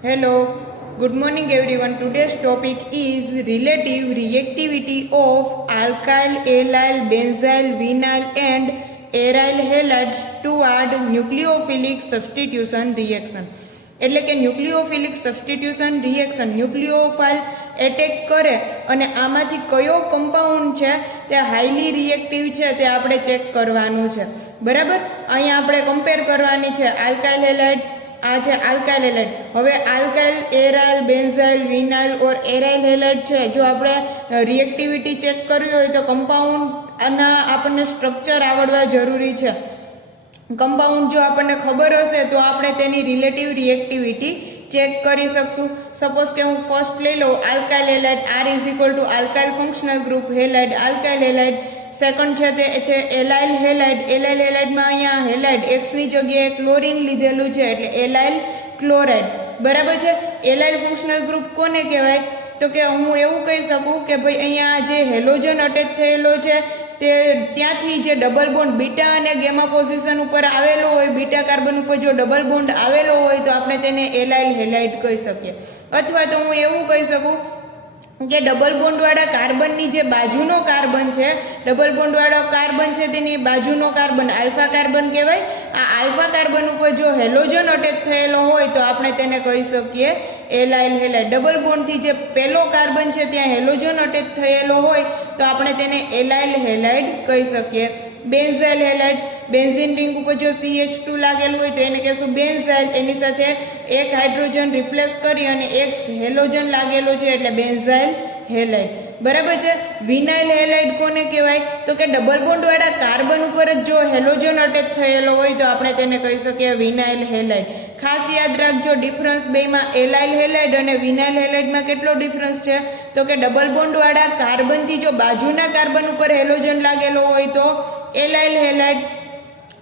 Hello, good morning everyone. Today's topic is relative reactivity of alkyl, allyl, benzyl, vinyl and aryl halides toward nucleophilic substitution reaction. એટલે કે ન્યુક્લિયોફિલિક substitution reaction ન્યુક્લિયોફાઇલ attack કરે અને આમાંથી કયો compound છે તે highly reactive છે તે આપણે ચેક કરવાનું છે. બરાબર, અહીંયા આપણે કમ્પેર કરવાની છે આલ્કાઇલ હેલાઇડ, આ છે આલ્કાઇલ હેલાઇડ. હવે આલ્કાઇલ, એરાઇલ, બેન્ઝાઇલ, વિનાઇલ ઓર એરાઇલ હેલાઇડ છે. જો આપણે રિએક્ટિવિટી ચેક કરવી હોય તો કમ્પાઉન્ડ આના આપણને સ્ટ્રક્ચર આવડવા જરૂરી છે. કમ્પાઉન્ડ જો આપણને ખબર હશે તો આપણે તેની રિલેટિવ રિએક્ટિવિટી ચેક કરી શકશું. સપોઝ કે હું ફર્સ્ટ લઈ લઉં alkyl halide, R is equal to alkyl functional group halide alkyl halide. Second છે તે છે એલાઇલ હેલાઇડ. એલાઇલ હેલાઇડમાં અહીંયા હેલાઇડ એક્સની જગ્યાએ ક્લોરીન લીધેલું છે એટલે એલાઇલ ક્લોરાઇડ. બરાબર છે. એલાઇલ ફંક્શનલ ગ્રુપ કોને કહેવાય? તો કે હું એવું કહી શકું કે ભાઈ અહીંયા જે હેલોજન અટેચ થયેલો છે તે ત્યાંથી જે ડબલ બોન્ડ બીટા અને ગેમા પોઝિશન ઉપર આવેલો હોય, બીટા કાર્બન ઉપર જો ડબલ બોન્ડ આવેલો હોય તો આપણે તેને એલાઇલ હેલાઇડ કહી શકીએ. અથવા તો હું એવું કહી શકું કે ડબલ બોન્ડવાળા કાર્બનની જે બાજુનો કાર્બન છે, ડબલ બોન્ડવાળો કાર્બન છે તેની બાજુનો કાર્બન આલ્ફા કાર્બન કહેવાય. આ આલ્ફા કાર્બન ઉપર જો હેલોજન અટેચ થયેલો હોય તો આપણે તેને કહી શકીએ એલાઇલ હેલાઇડ. ડબલ બોન્ડથી જે પહેલો કાર્બન છે ત્યાં હેલોજન અટેચ થયેલો હોય તો આપણે તેને એલાઇલ હેલાઇડ કહી શકીએ. બેન્ઝાઇલ હેલાઇડ, બેન્ઝીન રિંગ ઉપર જો CH2 લાગેલું હોય તો એને કહેશું બેન્ઝાઇલ. એની સાથે એક હાઇડ્રોજન રિપ્લેસ કરી અને એક હેલોજન લાગેલો છે એટલે બેન્ઝાઇલ હેલાઇડ. બરાબર છે. વિનાઇલ હેલાઇડ કોને કહેવાય? તો કે ડબલ બોન્ડવાળા કાર્બન ઉપર જ જો હેલોજન અટેચ થયેલો હોય તો આપણે તેને કહી શકીએ વિનાઇલ હેલાઇડ. ખાસ યાદ રાખજો ડિફરન્સ બેમાં એલાઇલ હેલાઇડ અને વિનાઇલ હેલાઇડમાં કેટલો ડિફરન્સ છે? તો કે ડબલ બોન્ડવાળા કાર્બનથી જો બાજુના કાર્બન ઉપર હેલોજન લાગેલો હોય તો એલાઇલ હેલાઇડ.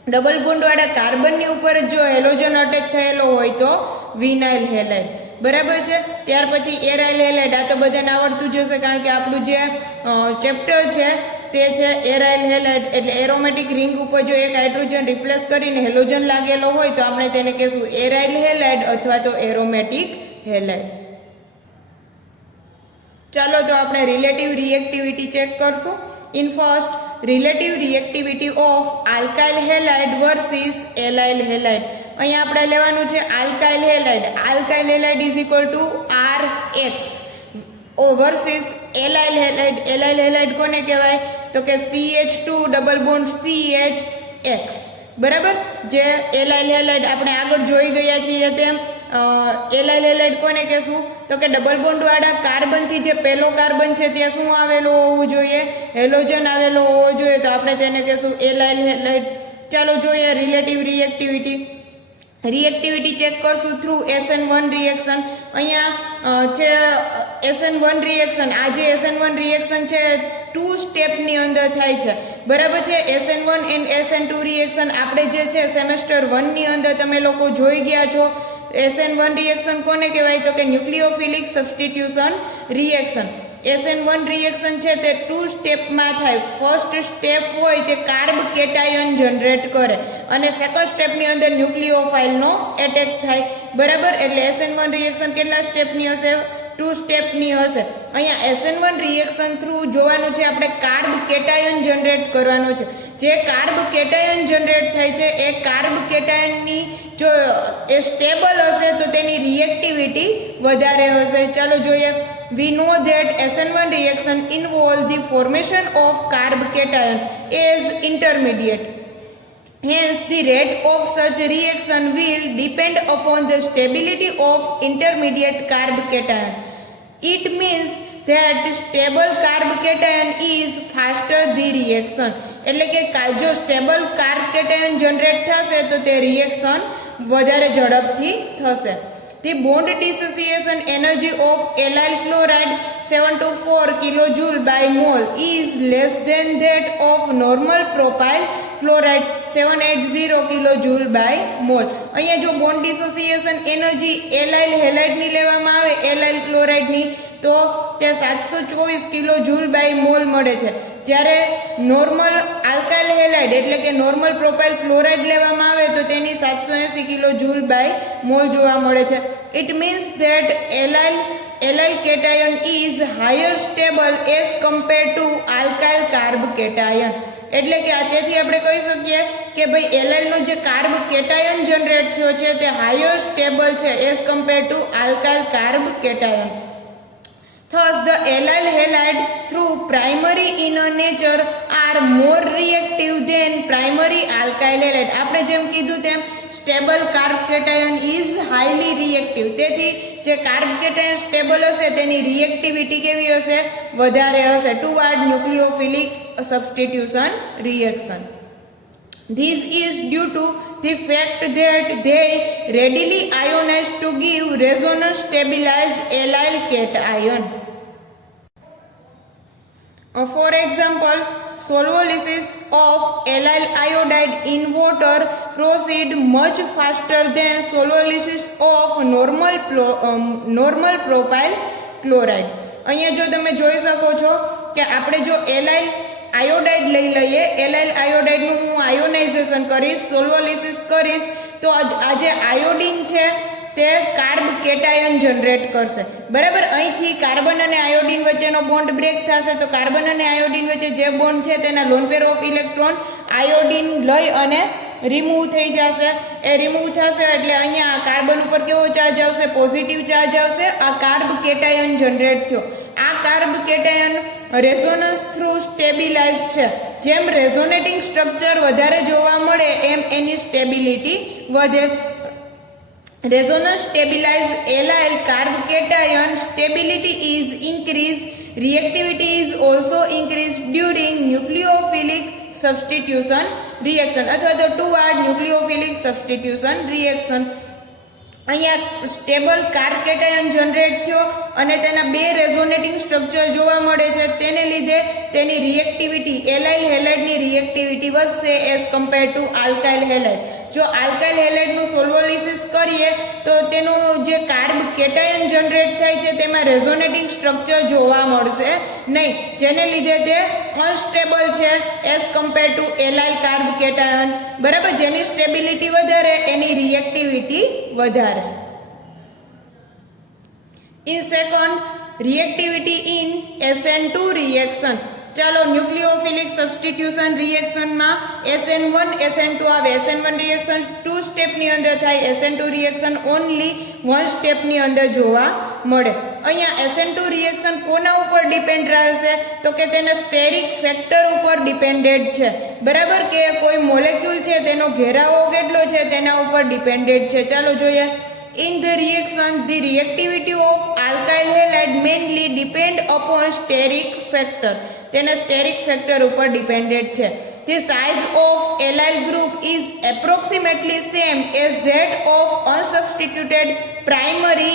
ડબલ બોન્ડવાળા કાર્બનની ઉપર જો હેલોજન અટેચ થયેલો હોય તો વિનાઇલ હેલાઇડ. બરાબર છે. ત્યાર પછી એરાઇલ હેલાઇડ. આ તો બધાને આવડતું જ હશે કારણ કે આપણું જે ચેપ્ટર છે તે છે એરાઇલ હેલાઇડ. એટલે એરોમેટિક રિંગ ઉપર જો એક હાઇડ્રોજન રિપ્લેસ કરીને હેલોજન લાગેલો હોય તો આપણે તેને કહેશું એરાઇલ હેલાઇડ અથવા તો એરોમેટિક હેલાઇડ. ચાલો તો આપણે રિલેટિવ રિએક્ટિવિટી ચેક કરશું. In first, relative reactivity of alkyl halide versus allyl halide. અહીંયા આપણે લેવાનું છે alkyl halide. Alkyl halide is equal to RX versus allyl halide. Allyl halide કોને કહેવાય? તો કે CH2 ડબલ બોન્ડ CHX. બરાબર. જે એલાઇલ હેલાઇડ આપણે આગળ જોઈ ગયા છીએ તેમ એલાઇલ હેલાઇડ કોને કહેશું? તો કે ડબલ બોન્ડવાળા કાર્બનથી જે પહેલો કાર્બન છે ત્યાં શું આવેલો હોવું જોઈએ? હેલોજન આવેલો હોવો જોઈએ તો આપણે તેને કહેશું એલાઇલ હેલાઇડ. ચાલો જોઈએ રિલેટિવ રિએક્ટિવિટી. રિએક્ટિવિટી ચેક કરશું થ્રુ SN1 રિએક્શન. અહીંયા છે SN1 રિએક્શન. આ જે SN1 રિએક્શન છે 2 સ્ટેપની અંદર થાય છે. બરાબર છે. SN1 એન્ડ SN2 રિએક્શન આપણે જે છે સેમેસ્ટર 1 ની અંદર તમે લોકો જોઈ ગયા છો. SN1 રિએક્શન કોને કહેવાય? તો કે ન્યુક્લિયોફિલિક સબસ્ટિટ્યુશન રિએક્શન. SN1 રિએક્શન છે તે 2 સ્ટેપમાં થાય. ફર્સ્ટ સ્ટેપ હોય તે કાર્બ કેટાયન જનરેટ કરે અને સેકન્ડ સ્ટેપની અંદર ન્યુક્લિયોફાઇલનો એટેક થાય. બરાબર. એટલે SN1 રિએક્શન કેટલા સ્ટેપની હશે? 2 સ્ટેપની હશે. અહીંયા SN1 રિએક્શન થ્રુ જોવાનું છે આપણે કાર્બ કેટાયન જનરેટ કરવાનું છે. જે કાર્બ કેટાયન જનરેટ થાય છે એ કાર્બ કેટાયનની જો એ સ્ટેબલ હશે તો તેની રિએક્ટિવિટી વધારે હશે. ચાલો જોઈએ. We know that SN1 reaction involve the formation of carb cation as intermediate. Hence, the rate of such reaction will depend upon the stability of intermediate carb cation. It means that stable carb cation is faster the reaction. એટલે કે જો stable carb cation generate થશે તો તે reaction વધારે ઝડપથી થશે. The bond dissociation energy of allyl chloride 724 kJ by mole is less than that of normal propyl chloride 780 kJ by mole. અહીંયા જો બોન્ડ ડિસોસિએશન એનર્જી એલાઇલ હેલાઇડની લેવામાં આવે એલાઇલ ક્લોરાઇડની તો તે 724 kJ by mole મળે છે. જ્યારે નોર્મલ આલ્કાઇલ હેલાઇડ એટલે કે નોર્મલ પ્રોપાઇલ ક્લોરાઇડ લેવામાં આવે તો તેની 780 કિલો જૂલ બાય મોલ જોવા મળે છે. It means that allyl cation is higher stable as compare to alkyl carbocation. એટલે કે તેથી આપણે કહી શકીએ કે ભાઈ એલાઇલનો જે કાર્બ કેટાયન જનરેટ થયો છે તે હાયર સ્ટેબલ છે as compare to alkyl carb cation. Thus, the allyl halide through primary inner nature are more reactive than primary alkyl halide. આપણે જેમ કીધું તેમ stable carb cation is highly reactive. તેથી જે કાર્બ કેટાયન સ્ટેબલ હશે તેની reactivity કેવી હશે? વધારે હશે toward nucleophilic substitution reaction. This is due to the fact that they readily ionize to give resonance stabilized allyl cation. For example, solubilisis of allyl iodide in water proceed much faster than solubilisis of normal propyl chloride. અહીંયા જો તમે જોઈ શકો છો કે આપણે જો એલાઇલ iodide લઈ લઈએ, એલાઇલ આયોડાઇડનું હું આયોનાઇઝેશન કરીશ, સોલ્વોલિસિસ કરીશ તો આ જે આયોડિન છે તે કાર્બ કેટાયન જનરેટ કરશે. બરાબર, અહીંથી કાર્બન અને આયોડિન વચ્ચેનો બોન્ડ બ્રેક થશે તો કાર્બન અને આયોડિન વચ્ચે જે બોન્ડ છે તેના loan pair of electron iodine લઈ અને રિમૂવ થઈ જશે. એ રિમૂવ થશે એટલે અહીંયા કાર્બન ઉપર કેવો ચાર્જ આવશે? પોઝિટિવ ચાર્જ આવશે. આ કાર્બ કેટાયન જનરેટ થયો. આ carb cation resonance through stabilise છે. જેમ રેઝોનેટિંગ સ્ટ્રક્ચર વધારે જોવા મળે એમ એની સ્ટેબિલિટી વધે. Resonance stabilized allyl carb cation stability is increased. Reactivity is also increased during nucleophilic substitution reaction અથવા તો toward nucleophilic substitution reaction. અહીંયા સ્ટેબલ કાર્બ કેટાયન જનરેટ થયો અને તેના બે રેઝોનેટિંગ સ્ટ્રક્ચર જોવા મળે છે. તેને લીધે તેની રિએક્ટિવિટી એલાઇલ હેલાઇડની રિએક્ટિવિટી વધશે as compare to alkyl halide. જો આલ્કાઇલ હેલાઇડનું સોલ્વોલિસિસ કરીએ તો તેનું જે કાર્બ કેટાયન જનરેટ થાય છે તેમાં રેઝોનેટિંગ સ્ટ્રક્ચર જોવા મળશે નહીં, જેને લીધે તે અનસ્ટેબલ છે as compare to allyl carbocation. બરાબર, જેની સ્ટેબિલિટી વધારે એની રિએક્ટિવિટી વધારે. In second, reactivity in SN2 reaction. ચાલો ન્યુક્લિયોફિલિક સબસ્ટિટ્યુશન રિએક્શનમાં SN1 SN2 આવે. SN1 રિએક્શન 2 સ્ટેપની અંદર થાય, SN2 રિએક્શન ઓનલી 1 સ્ટેપની અંદર જોવા મળે. અહીંયા SN2 રિએક્શન કોના ઉપર ડિપેન્ડ રહેશે? તો કે તેના સ્ટેરિક ફેક્ટર ઉપર ડિપેન્ડેડ છે. બરાબર, કે કોઈ મોલેક્યુલ છે તેનો ઘેરાવો કેટલો છે તેના ઉપર ડિપેન્ડેડ છે. ચાલો જોઈએ. In the reaction, the reactivity of alkyl halide mainly depend upon steric factor. તેના સ્ટેરિક ફેક્ટર ઉપર ડિપેન્ડેડ છે. The size of allyl group is approximately same as that of unsubstituted primary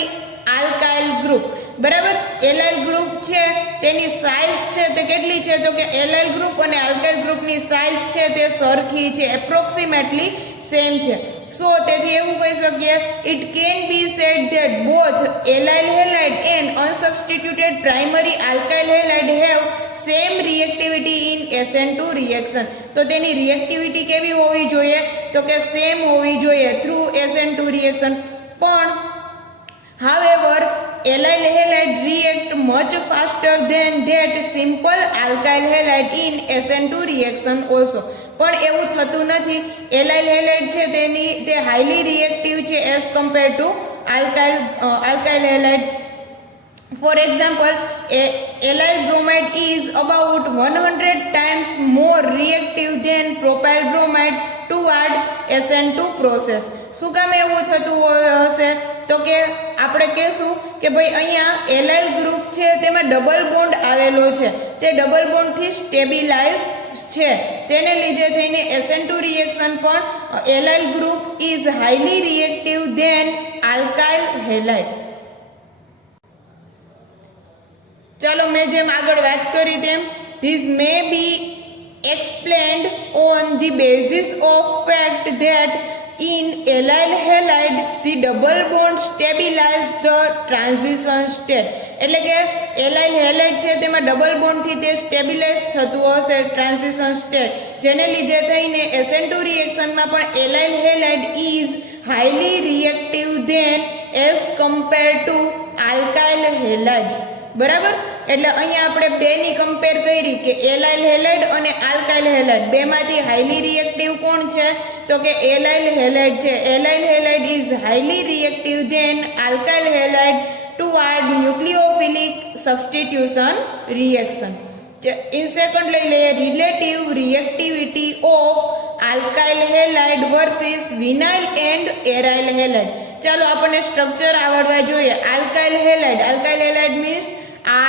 alkyl group. બરાબર, એલાઇલ group છે તેની size છે તે કેટલી છે? તો કે એલાઇલ ગ્રુપ અને આલ્કાઇલ ગ્રુપની સાઇઝ છે તે સરખી છે, એપ્રોક્સિમેટલી સેમ છે. સો તેથી એવું કહી શકીએ, it can be said that both allyl halide and unsubstituted primary alkyl halide have same reactivity in SN2 reaction. તો તેની રિએક્ટિવિટી કેવી હોવી જોઈએ? તો કે સેમ હોવી જોઈએ થ્રુ SN2 રિએક્શન. પણ however, allyl halide react much faster than that simple alkyl halide in SN2 reaction also. પણ એવું થતું નથી. એલાઇલ હેલાઇડ છે તે હાઈલી રિએક્ટિવ છે as compare to alkyl halide. For example, allyl bromide is about 100 times more reactive than propyl bromide toward SN2 process. શું કામ એવું થતું હશે? તો કે આપણે કહેશું કે ભાઈ અહીંયા એલાઇલ ગ્રુપ છે તેમાં ડબલ બોન્ડ આવેલો છે, તે ડબલ બોન્ડથી સ્ટેબિલાઇઝ છે, તેને લીધે થઈને SN2 રિએક્શન પણ allyl group is highly reactive than alkyl halide. ચાલો, મેં જેમ આગળ વાત કરી તેમ this may be explained on the basis of fact that in allyl halide the double bond stabilize the transition state. એટલે કે એલાઇલ હેલાઇડ છે તેમાં ડબલ બોન્ડથી તે સ્ટેબિલાઇઝ થતું હશે ટ્રાન્ઝિશન સ્ટેટ, જેને લીધે થઈને SN2 રિએક્શનમાં પણ allyl halide is highly reactive than as compare to alkyl halides. બરાબર, એટલે અહીંયા આપણે બેની કમ્પેર કરી કે એલાઇલ હેલાઇડ અને આલ્કાઇલ હેલાઇડ બેમાંથી હાઈલી રિએક્ટિવ કોણ છે, તો કે એલાઇલ હેલાઇડ છે. Allyl halide is highly reactive than alkyl halide toward nucleophilic substitution reaction. In second લઈ લઈએ relative reactivity of alkyl halide versus vinyl and aryl halide. ચાલો આપણને સ્ટ્રક્ચર આવડવા જોઈએ. Alkyl halide means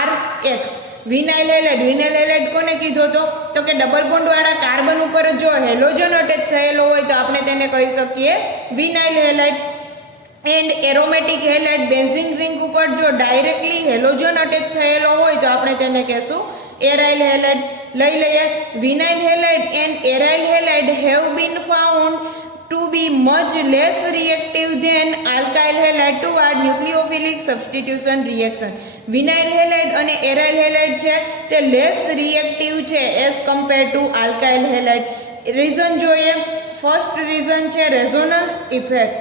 RX. Vinyl halide કોને કીધો તો કે ડબલ બોન્ડ વાળા કાર્બન ઉપર જો હેલોજન અટેચ થયેલો હોય તો આપણે તેને કહી શકીએ vinyl halide. And aromatic halide benzene ring ઉપર જો ડાયરેક્ટલી હેલોજન અટેચ થયેલો હોય તો આપણે તેને કહેશું એરાઇલ હેલાઇડ. લઈ લઈએ vinyl halide and aryl halide have been found to be much less reactive than alkyl halide toward nucleophilic substitution reaction. Vinyl halide અને એરાઇલ હેલાઇડ છે તે લેસ રિએક્ટિવ છે as compare to alkyl halide. Reason જોઈએ. First reason છે resonance effect.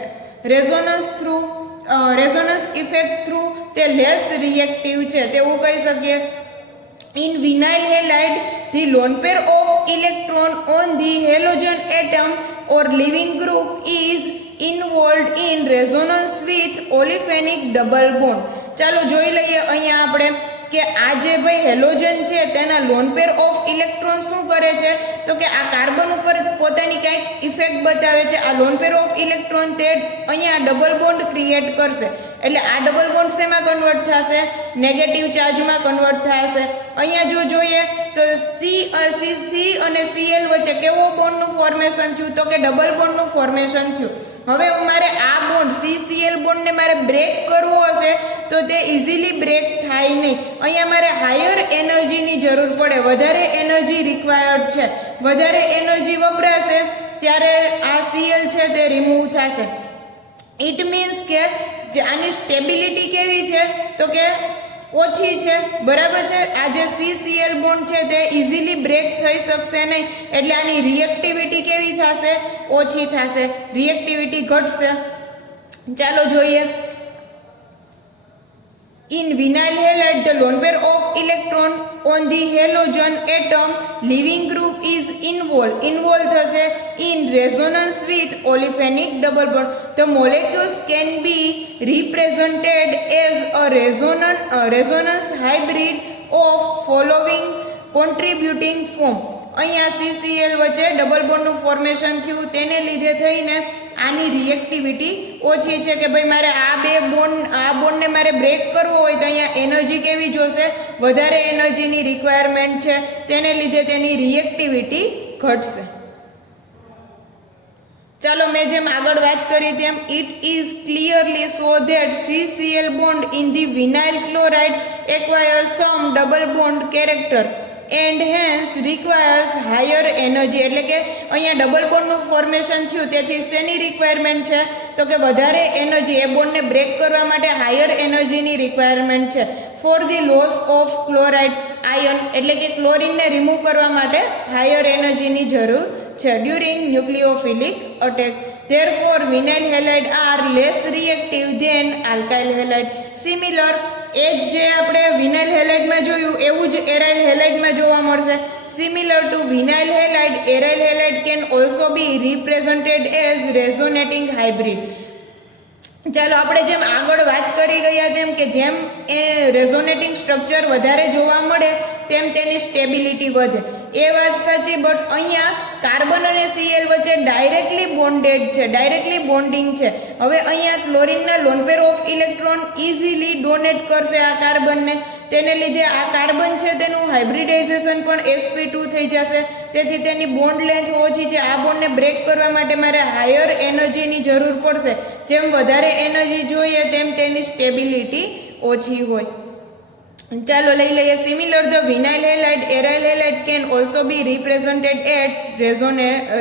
Resonance effect through તે less reactive છે તેવું કહી શકીએ. In vinyl halide, the lone pair of electron on the halogen atom or leaving group is involved in resonance with olefinic double bond. ચાલો જોઈ લઈએ અહીંયા આપણે કે આ જે ભાઈ હેલોજન છે તેના લોન પેર ઓફ ઇલેક્ટ્રોન શું કરે છે તો કે આ કાર્બન ઉપર પોતાની કંઈક ઇફેક્ટ બતાવે છે. આ લોન પેર ઓફ ઇલેક્ટ્રોન તે અહીંયા ડબલ બોન્ડ ક્રિએટ કરશે. એટલે આ ડબલ બોન્ડ શેમાં કન્વર્ટ થશે? નેગેટિવ ચાર્જમાં કન્વર્ટ થશે. અહીંયા જો જોઈએ તો સી અને Cl વચ્ચે કેવો બોન્ડનું ફોર્મેશન થયું તો કે ડબલ બોન્ડનું ફોર્મેશન થયું. હવે મારે આ બોન્ડ CCl બોન્ડને મારે બ્રેક કરવો હશે તો તે ઇઝીલી બ્રેક થાય નહીં. અહીંયા મારે હાયર એનર્જીની જરૂર પડે, વધારે એનર્જી રિક્વાયર્ડ છે. વધારે એનર્જી વપરાશે ત્યારે આ Cl છે તે રિમૂવ થશે. ઇટ મીન્સ કે આની સ્ટેબિલિટી કેવી છે તો કે ઓછી છે. બરાબર છે. આ જે CCl બોન્ડ છે તે ઇઝીલી બ્રેક થઈ શકશે નહીં, એટલે આની રિએક્ટિવિટી કેવી થશે? ઓછી થશે, રિએક્ટિવિટી ઘટશે. ચાલો જોઈએ. In vinyl halide, the lone pair of electron on the halogen atom leaving group is involved થશે in resonance with olefinic double bond. The molecules can be represented as a resonance hybrid of following contributing form. અહીંયા CCl વચ્ચે double બોન્ડનું formation થયું, તેને લીધે થઈને આની reactivity ઓછી છે કે ભાઈ મારે આ બોન્ડને મારે બ્રેક કરવો હોય તો અહીંયા એનર્જી કેવી જોશે? વધારે એનર્જીની રિક્વાયરમેન્ટ છે, તેને લીધે તેની રિએક્ટિવિટી ઘટશે. ચાલો મેં જેમ આગળ વાત કરી તેમ it is clearly so that CCl bond in the vinyl chloride acquire some double bond character and hence requires higher energy. એટલે કે અહીંયા ડબલ બોન્ડનું ફોર્મેશન થયું, તેથી શેની રિક્વાયરમેન્ટ છે તો કે વધારે એનર્જી, એ બોન્ડને બ્રેક કરવા માટે હાયર એનર્જીની રિક્વાયરમેન્ટ છે. For the loss of chloride ion, એટલે કે ક્લોરીનને રિમૂવ કરવા માટે હાયર એનર્જીની જરૂર છે during nucleophilic attack. Therefore, vinyl halide are less reactive than alkyl halide. Similar, એ જે આપણે વિનાઇલ હેલાઇડમાં જોયું એવું જ એરાઇલ હેલાઇડમાં જોવા મળશે. Similar to vinyl halide, aryl halide can also be represented as resonating hybrid. ચાલો આપણે જેમ આગળ વાત કરી ગયા તેમ કે જેમ એ રેઝોનેટિંગ સ્ટ્રક્ચર વધારે જોવા મળે તેમ તેની સ્ટેબિલિટી વધે, એ વાત સાચી. બટ અહીંયા કાર્બન અને Cl વચ્ચે ડાયરેક્ટલી બોન્ડેડ છે, ડાયરેક્ટલી બોન્ડિંગ છે. હવે અહીંયા ક્લોરીનના lone pair of electron easily donate કરશે આ કાર્બનને, તેને લીધે આ કાર્બન છે તેનું હાઇબ્રિડાઇઝેશન પણ sp2 થઈ જશે, તેથી તેની બોન્ડ લેન્થ ઓછી છે. આ બોન્ડને બ્રેક કરવા માટે મારે હાયર એનર્જીની જરૂર પડશે. જેમ વધારે એનર્જી જોઈએ તેમ તેની સ્ટેબિલિટી ઓછી હોય. ચાલો લઈ લઈએ. Similar the vinyl halide aryl halide can also be represented at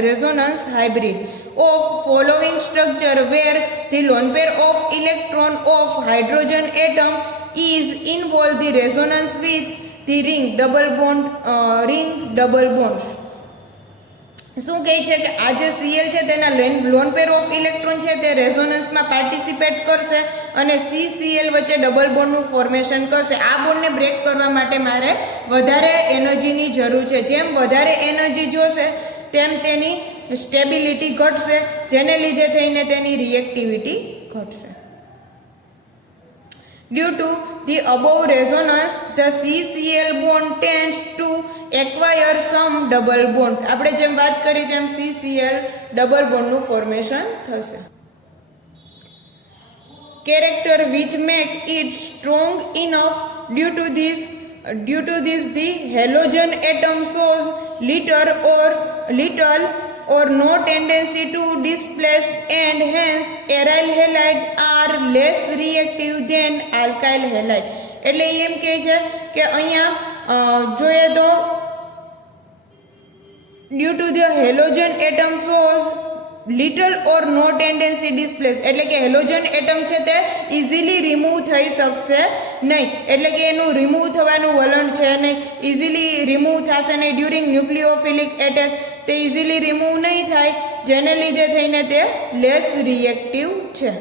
resonance hybrid of following structure where the lone pair of electron of hydrogen atom is involved the resonance with the ring double bonds. શું કહે છે કે આ જે Cl છે તેના loan pair of electron છે તે રેઝોનન્સમાં પાર્ટિસિપેટ કરશે અને CCl વચ્ચે ડબલ બોન્ડનું ફોર્મેશન કરશે. આ બોન્ડને બ્રેક કરવા માટે મારે વધારે એનર્જીની જરૂર છે. જેમ વધારે એનર્જી જોશે તેમ તેની સ્ટેબિલિટી ઘટશે, જેને લીધે થઈને તેની રિએક્ટિવિટી ઘટશે. Due to the above resonance, the CCl bond tends to acquire some double bond. આપણે જેમ વાત કરી તેમ CCl ડબલ બોન્ડનું ફોર્મેશન થશે. Character which make it strong enough due to this the halogen atom shows little or no tendency to displace and hence aryl halide are less reactive than alkyl halide. એટલે એમ કહે છે કે અહીંયા જોઈએ તો due to the halogen atom shows little or no tendency displace, એટલે કે halogen atom છે તે ઇઝીલી રિમૂવ થઈ શકશે નહીં, એટલે કે એનું રિમૂવ થવાનું વલણ છે નહીં, ઇઝીલી રિમૂવ થશે નહીં. ડ્યુરિંગ ન્યુક્લિયોફિલિક એટેક તે ઇઝીલી રિમૂવ નહીં થાય, જેને લીધે થઈને તે લેસ રિએક્ટિવ છે.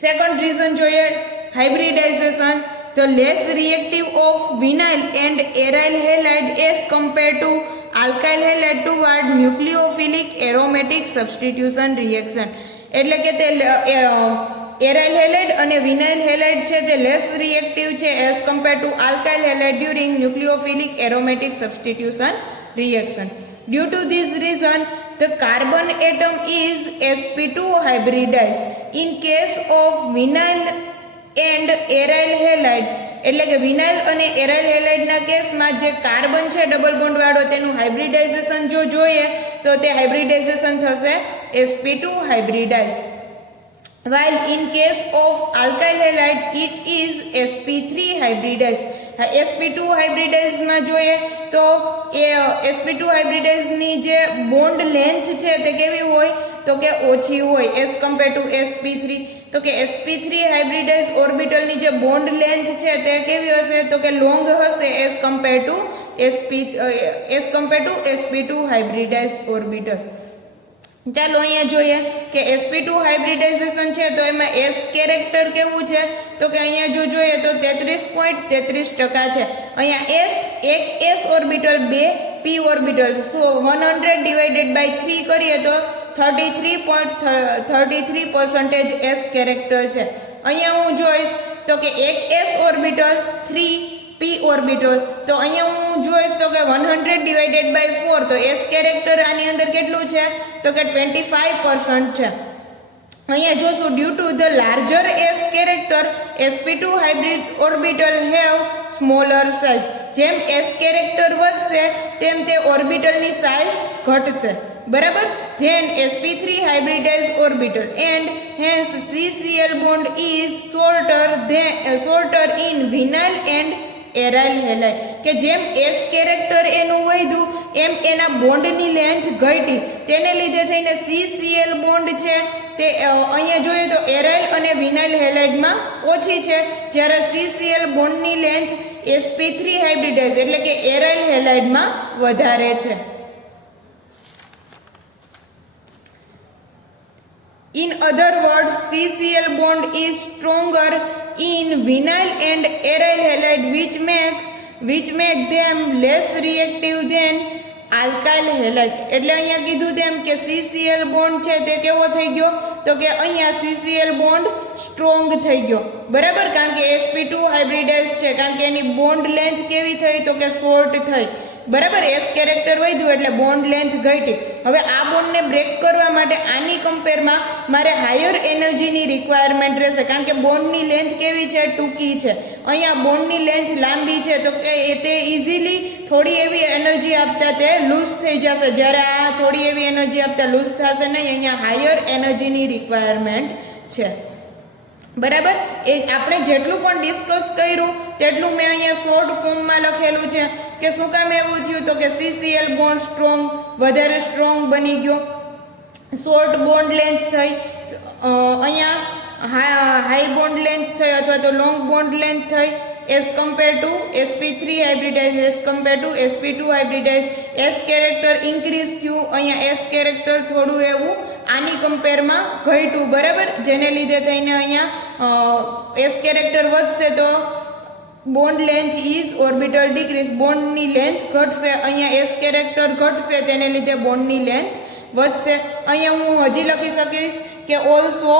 સેકન્ડ રીઝન જોઈએ, hybridisation. The less reactive of vinyl and aryl halide as compared to alkyl halide toward nucleophilic aromatic substitution reaction. એટલે કે તે એરાઇલ હેલાઇડ અને વિનાઇલ હેલાઇડ છે તે લેસ રિએક્ટિવ છે as compare to alkyl halide during nucleophilic aromatic substitution reaction. Due to this reason, the carbon atom is sp2 hybridized. In case of vinyl and aryl halide, એટલે કે vinyl અને aryl હેલાઇડના કેસમાં જે carbon છે double bond વાળો તેનું hybridisation જો જોઈએ તો તે હાઇબ્રિડાઇઝેશન થશે sp2 hybridized. While in case of alkyl halide it is sp3 hybridized. sp2 hybridized માં જોઈએ તો એ sp2 hybridized ની જે બોન્ડ લેન્થ છે તે કેવી હોય તો કે ઓછી હોય એઝ કમ્પેર ટુ sp3. તો કે sp3 હાઇબ્રિડાઇઝ ઓર્બિટલની જે બોન્ડ લેન્થ છે તે કેવી હશે તો કે લોંગ હશે as compare to sp2 hybridise orbital. ચાલો અહીંયા જોઈએ કે sp2 હાઇબ્રિડાઇઝેશન છે તો એમાં s કેરેક્ટર કેવું છે તો કે અહીંયા જો જોઈએ તો 33.33% છે. અહીંયા s એક s ઓર્બિટલ, બે p orbital, so 100 divided by 3 કરીએ તો 33.33% s કેરેક્ટર છે. અહીંયા હું જોઈશ તો કે એક s ઓર્બિટલ, 3 p ઓર્બિટલ, તો અહીંયા હું જોઈશ તો કે 100 ડિવાઇડેડ બાય 4 તો s કેરેક્ટર આની અંદર કેટલું છે તો કે 25% છે. અહીંયા જોશું due to the larger s character sp2 hybrid orbital have smaller size. જેમ s કેરેક્ટર વધશે તેમ તે ઓર્બિટલની સાઇઝ ઘટશે, બરાબર. Then sp3 hybridise orbital and hence CCl bond is shorter in vinyl and aryl halide. કે જેમ s કેરેક્ટર એનું વધ્યું એમ એના બોન્ડની લેન્થ ઘટી, તેને લીધે થઈને CCl બોન્ડ છે તે અહીંયા જોઈએ તો એરાઇલ અને વિનાઇલ હેલાઇડમાં ઓછી છે, જ્યારે CCl બોન્ડની લેન્થ sp3 હાઇબ્રિડાઇઝ એટલે કે એરાઇલ હેલાઇડમાં વધારે છે. In other words, CCl bond is stronger in vinyl and aryl halide which make them less reactive than alkyl halide. એટલે અહીંયા કીધું તેમ કે CCl બોન્ડ છે તે કેવો થઈ ગયો તો કે અહીંયા CCl બોન્ડ સ્ટ્રોંગ થઈ ગયો, બરાબર, કારણ કે sp2 હાઇબ્રિડાઇઝ છે, કારણ કે એની બોન્ડ લેન્થ કેવી થઈ તો કે શોર્ટ થઈ, બરાબર. s કેરેક્ટર વધ્યું એટલે બોન્ડ લેન્થ ઘટી. હવે આ બોન્ડને બ્રેક કરવા માટે આની કમ્પેરમાં મારે હાયર એનર્જીની રિક્વાયરમેન્ટ રહેશે, કારણ કે બોન્ડની લેન્થ કેવી છે, ટૂંકી છે. અહીંયા બોન્ડની લેન્થ લાંબી છે તો કે તે ઇઝીલી થોડી એવી એનર્જી આપતા તે લૂઝ થઈ જશે, જ્યારે આ થોડી એવી એનર્જી આપતા લૂઝ થશે નહીં. અહીંયા હાયર એનર્જીની રિક્વાયરમેન્ટ છે. બરાબર. એ આપણે જેટલું પણ ડિસ્કસ કર્યું તેટલું મેં અહીંયા શોર્ટ ફોર્મમાં લખેલું છે કે શું કામ એવું થયું તો કે CCl બોન્ડ સ્ટ્રોંગ વધારે સ્ટ્રોંગ બની ગયો, શોર્ટ બોન્ડ લેન્થ થઈ, અહીંયા હાઈ બોન્ડ લેન્થ થઈ અથવા તો લોંગ બોન્ડ લેન્થ થઈ as compare to sp3 hybridise as compare to sp2 hybridise. S character increase થયું, અહીંયા એસ કેરેક્ટર થોડું એવું આની કમ્પેરમાં ઘટ્યું. બરાબર, જેને લીધે થઈને અહીંયા એસ કેરેક્ટર વધશે તો bond length is orbital decrease, બોન્ડની લેન્થ ઘટશે. અહીંયા એસ કેરેક્ટર ઘટશે તેને લીધે બોન્ડની લેન્થ વધશે. અહીંયા હું હજી લખી શકીશ કે also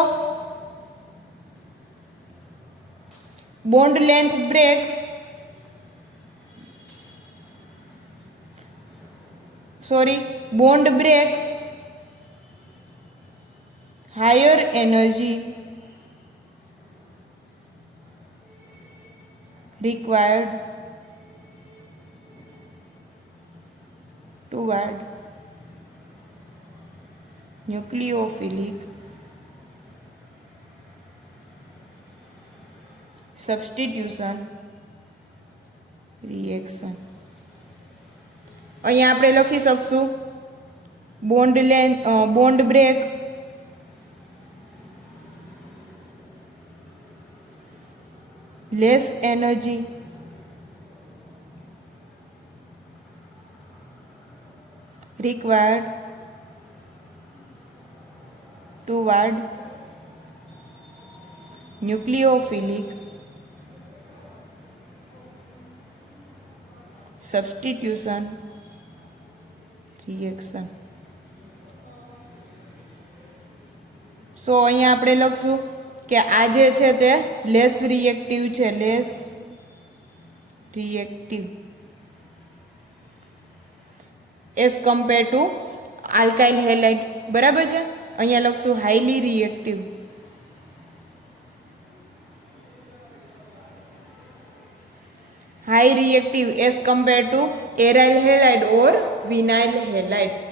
bond length break bond break higher energy required toward nucleophilic substitution reaction. અહીંયા આપણે લખી શકશું bond break less energy required toward nucleophilic substitution reaction. So અહીંયા આપણે લખશું કે આ જે છે તે લેસ રિએક્ટિવ છે, less reactive as compare to alkyl halide. બરાબર છે, અહીંયા લખશું highly reactive. High reactive as compare to aryl halide or vinyl halide.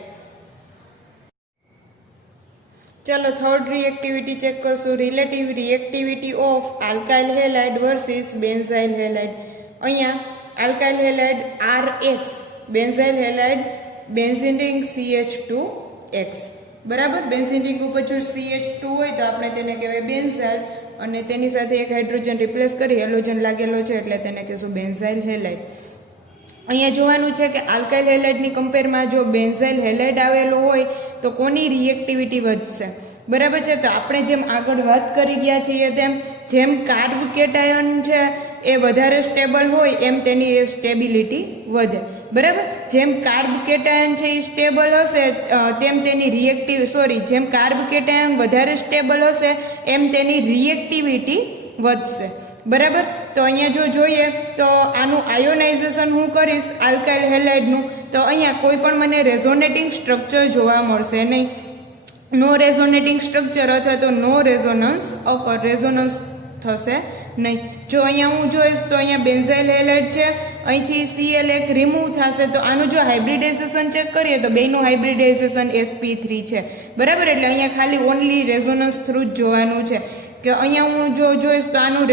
ચલો થર્ડ રિએક્ટિવિટી ચેક કરશું, relative reactivity of alkyl halide versus benzyl halide. અહીંયા alkyl halide RX, benzyl halide benzene ring CH2X. બરાબર, benzene ring ઉપર જો CH2 હોય તો આપણે તેને કહેવાય બેન્ઝાઇલ અને તેની સાથે એક હાઇડ્રોજન રિપ્લેસ કરી હેલોજન લાગેલો છે એટલે તેને કહેશું બેન્ઝાઇલ હેલાઇડ. અહીંયા જોવાનું છે કે આલ્કાઇલ હેલાઇડની કમ્પેરમાં જો બેન્ઝાઇલ હેલાઇડ આવેલો હોય તો કોની રિએક્ટિવિટી વધશે. બરાબર છે, તો આપણે જેમ આગળ વાત કરી ગયા છીએ તેમ જેમ કાર્બ કેટાયન છે એ વધારે સ્ટેબલ હોય એમ તેની સ્ટેબિલિટી વધે. બરાબર, જેમ કાર્બ કેટાયન છે એ સ્ટેબલ હશે તેમ તેની જેમ કાર્બ કેટાયન વધારે સ્ટેબલ હશે એમ તેની રિએક્ટિવિટી વધશે. બરાબર, તો અહીંયા જો જોઈએ તો આનું આયોનાઇઝેશન હું કરીશ આલ્કાઇલ હેલાઇડનું તો અહીંયા કોઈ પણ મને રેઝોનેટિંગ સ્ટ્રક્ચર જોવા મળશે નહીં. નો રેઝોનેટિંગ સ્ટ્રક્ચર અથવા તો નો રેઝોનન્સ થશે નહીં. જો અહીંયા હું જોઈશ તો અહીંયા બેન્ઝાઇલ હેલાઇડ છે, અહીંથી Cl એક રિમૂવ થશે તો આનું જો હાઇબ્રિડાઇઝેશન ચેક કરીએ તો બેનું હાઇબ્રિડાઇઝેશન sp3 છે. બરાબર, એટલે અહીંયા ખાલી ઓનલી રેઝોનન્સ થ્રુ જ જોવાનું છે કે અહીંયા હું જો જોઈશ તો આનું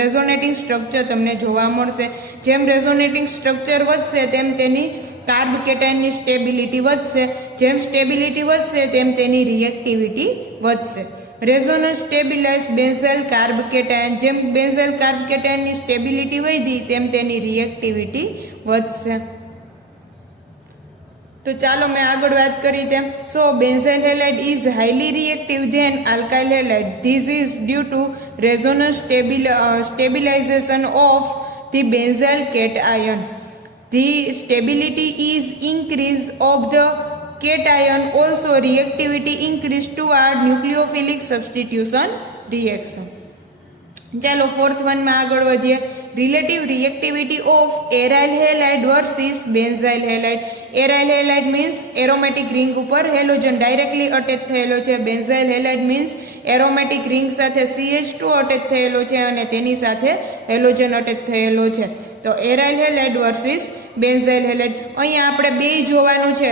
રેઝોનેટિંગ સ્ટ્રક્ચર તમને જોવા મળશે. જેમ રેઝોનેટિંગ સ્ટ્રક્ચર વધશે તેમ તેની કાર્બ કેટાયનની સ્ટેબિલિટી વધશે, જેમ સ્ટેબિલિટી વધશે તેમ તેની રિએક્ટિવિટી વધશે. Resonance stabilise benzyl carb cation, જેમ બેન્ઝાઇલ કાર્બ કેટાયનની સ્ટેબિલિટી વધી તેમ તેની રિએક્ટિવિટી વધશે. તો ચાલો મેં આગળ વાત કરી તેમ so benzyl halide is highly reactive than alkyl halide. This is due to resonance stabilisation of the benzyl cation. The stability is increase of the cation, also reactivity increase toward nucleophilic substitution reaction. ચાલો fourth વનમાં આગળ વધીએ. Relative reactivity of aryl halide versus benzyl halide. Aryl halide means aromatic ring ઉપર halogen directly attach થયેલો છે. Benzyl halide means aromatic ring સાથે CH2 attach થયેલો છે અને તેની સાથે હેલોજન અટેચ થયેલો છે. તો aryl halide versus benzyl halide. અહીંયા આપણે બે જોવાનું છે,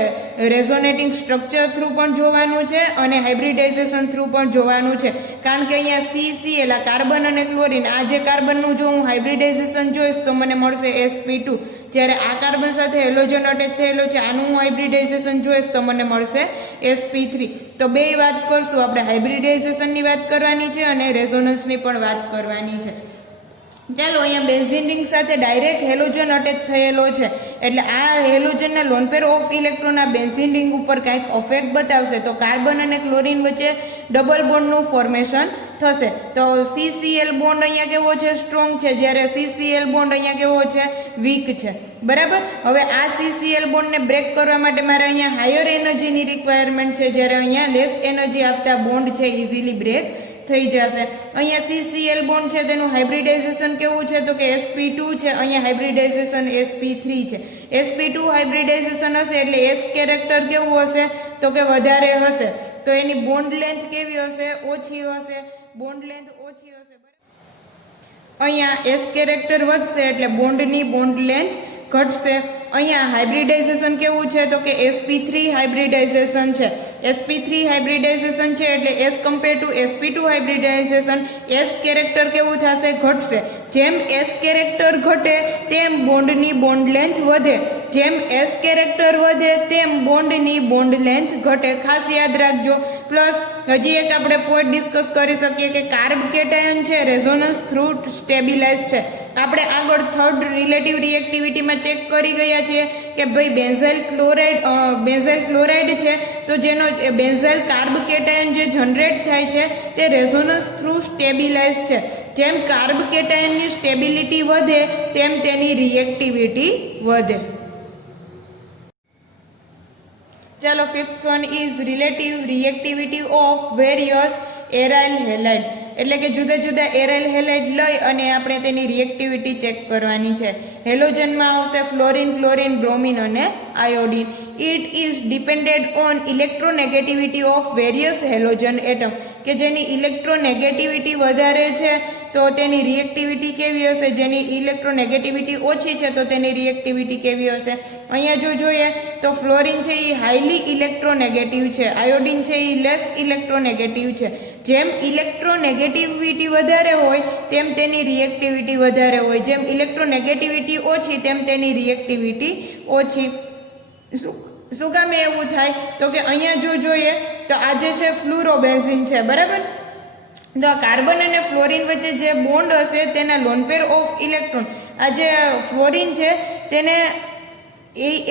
રેઝોનેટિંગ સ્ટ્રક્ચર થ્રુ પણ જોવાનું છે અને હાઇબ્રિડાઇઝેશન થ્રુ પણ જોવાનું છે. કારણ કે અહીંયા CCl આ કાર્બન અને ક્લોરીન, આ જે કાર્બનનું જો હું હાઇબ્રિડાઇઝેશન જોઈશ તો મને મળશે sp2, જ્યારે આ કાર્બન સાથે હેલોજન અટેચ થયેલો છે આનું હું હાઇબ્રિડાઇઝેશન જોઈશ તો મને મળશે sp3. તો બે વાત કરશું આપણે, હાઇબ્રિડાઇઝેશનની વાત કરવાની છે અને રેઝોનન્સની પણ વાત કરવાની છે. ચાલો, અહીંયા બેન્ઝીન રિંગ સાથે ડાયરેક્ટ હેલોજન અટેચ થયેલો છે એટલે આ હેલોજનના લોન પેર ઓફ ઇલેક્ટ્રોન આ બેન્ઝીન રિંગ ઉપર કાંઈક અફેક્ટ બતાવશે તો કાર્બન અને ક્લોરીન વચ્ચે ડબલ બોન્ડનું ફોર્મેશન થશે. તો CCl બોન્ડ અહીંયા કેવો છે? સ્ટ્રોંગ છે, જ્યારે CCl બોન્ડ અહીંયા કેવો છે? વીક છે. બરાબર. હવે આ CCl બોન્ડને બ્રેક કરવા માટે મારે અહીંયા હાયર એનર્જીની રિક્વાયરમેન્ટ છે, જ્યારે અહીંયા લેસ એનર્જી આપતા બોન્ડ છે ઇઝીલી બ્રેક થઈ જશે. અહીંયા CCl બોન્ડ છે તેનું હાઇબ્રિડાઇઝેશન કેવું છે? તો કે sp2 છે. અહીંયા હાઇબ્રિડાઇઝેશન sp3 છે. sp2 હાઇબ્રિડાઇઝેશન હશે એટલે S કેરેક્ટર કેવું હશે? તો કે વધારે હશે. તો એની બોન્ડ લેન્થ કેવી હશે? ઓછી હશે. બોન્ડ લેન્થ ઓછી હશે. અહીંયા S કેરેક્ટર વધશે એટલે બોન્ડની બોન્ડ લેન્થ ઘટશે. અહીંયા હાઇબ્રિડાઇઝેશન કેવું છે? તો કે sp3 હાઇબ્રિડાઇઝેશન છે. sp3 હાઇબ્રિડાઇઝેશન છે એટલે S compare to sp2 hybridisation S character કેવું થશે? ઘટશે. જેમ S કેરેક્ટર ઘટે તેમ બોન્ડની બોન્ડ લેન્થ વધે, જેમ S કેરેક્ટર વધે તેમ બોન્ડની બોન્ડ લેન્થ ઘટે. ખાસ યાદ રાખજો. પ્લસ હજી એક આપણે પોઈન્ટ ડિસ્કસ કરી શકીએ કે કાર્બ કેટાયન છે રેઝોનન્સ થ્રુ સ્ટેબિલાઇઝ છે. આપણે આગળ થર્ડ રિલેટિવ રિએક્ટિવિટીમાં ચેક કરી ગયા છીએ કે ભાઈ બેન્ઝાઇલ ક્લોરાઇડ છે તો જેનો બેન્ઝાઇલ કાર્બ કેટાયન જે જનરેટ થાય છે તે રેઝોનન્સ થ્રુ સ્ટેબિલાઇઝ છે. જેમ કાર્બ કેટાયનની સ્ટેબિલિટી વધે તેમ તેની રિએક્ટિવિટી વધે. ચાલો, fifth one is relative reactivity of various aryl halide. એટલે કે જુદા જુદા એરાઇલ હેલાઇડ લઈ અને આપણે તેની રિએક્ટિવિટી ચેક કરવાની છે. હેલોજનમાં આવશે ફ્લોરિન, ક્લોરિન, બ્રોમિન અને iodine. It is depended on electronegativity of various halogen atom, કે જેની ઇલેક્ટ્રોનેગેટિવિટી વધારે છે તો તેની રિએક્ટિવિટી કેવી હશે? જેની ઇલેક્ટ્રોનેગેટિવિટી ઓછી છે તો તેની રિએક્ટિવિટી કેવી હશે? અહીંયા જો જોઈએ તો ફ્લોરિન છે એ હાઈલી ઇલેક્ટ્રોનેગેટિવ છે, આયોડિન છે એ લેસ ઇલેક્ટ્રોનેગેટિવ છે. જેમ ઇલેક્ટ્રોનેગેટિવિટી વધારે હોય તેમ તેની રિએક્ટિવિટી વધારે હોય, જેમ ઇલેક્ટ્રોનેગેટિવિટી ઓછી તેમ તેની રિએક્ટિવિટી ઓછી. શું કામ એવું થાય? તો કે અહીંયા જો જોઈએ તો આ જે છે ફ્લુરોબેન્ઝીન છે, બરાબર. તો આ કાર્બન અને ફ્લોરિન વચ્ચે જે બોન્ડ હશે તેના લોન પેર ઓફ ઇલેક્ટ્રોન, આ જે ફ્લોરિન છે તેને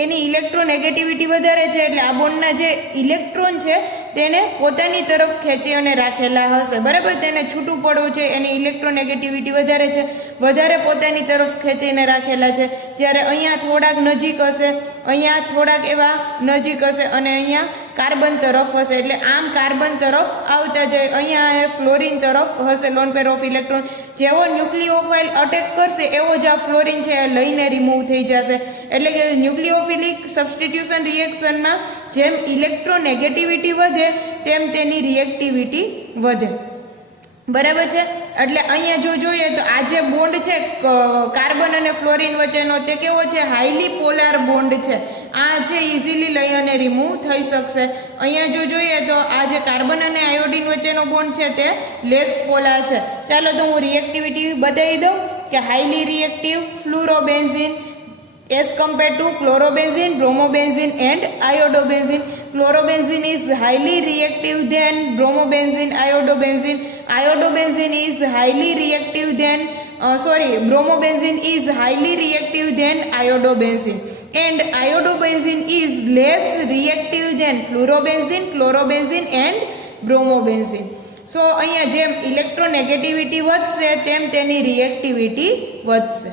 એની ઇલેક્ટ્રોનેગેટિવિટી વધારે છે એટલે આ બોન્ડના જે ઇલેક્ટ્રોન છે તેને પોતાની તરફ ખેંચી અને રાખેલા હશે, બરાબર. તેને છૂટું પડવું છે, એની ઇલેક્ટ્રોનેગેટિવિટી વધારે છે, વધારે પોતાની તરફ ખેંચીને રાખેલા છે. જ્યારે અહીંયા થોડાક નજીક હશે, અહીંયા થોડાક એવા નજીક હશે અને અહીંયા કાર્બન તરફ હશે એટલે આમ કાર્બન તરફ આવતા જાય. અહીંયા ફ્લોરિન તરફ હશે લોન પેર ઓફ ઇલેક્ટ્રોન. જેવો ન્યુક્લિયોફાઇલ અટેક કરશે એવો જ આ ફ્લોરિન છે એ લઈને રિમૂવ થઈ જશે. એટલે કે ન્યુક્લિયોફિલિક સબસ્ટિટ્યુશન રિએક્શનમાં જેમ ઇલેક્ટ્રોનેગેટિવિટી વધે તેમ તેની રિએક્ટિવિટી વધે, બરાબર છે. એટલે અહીંયા જો જોઈએ તો આ જે બોન્ડ છે કાર્બન અને ફ્લોરિન વચ્ચેનો તે કેવો છે? હાઈલી પોલાર બોન્ડ છે. આ છે ઇઝીલી લઈ અને રિમૂવ થઈ શકશે. અહીંયા જો જોઈએ તો આ જે કાર્બન અને આયોડિન વચ્ચેનો બોન્ડ છે તે લેસ પોલાર છે. ચાલો તો હું રિએક્ટિવિટી બતાવી દઉં કે highly reactive fluorobenzene as compared to chlorobenzene, bromobenzene and iodobenzene. Chlorobenzene is highly reactive than bromobenzene, iodobenzene. Iodobenzene is highly reactive than bromobenzene is highly reactive than iodobenzene, and iodobenzene is less reactive than fluorobenzene, chlorobenzene and bromobenzene. So અહીંયા જેમ electronegativity વધશે તેમ તેની reactivity વધશે.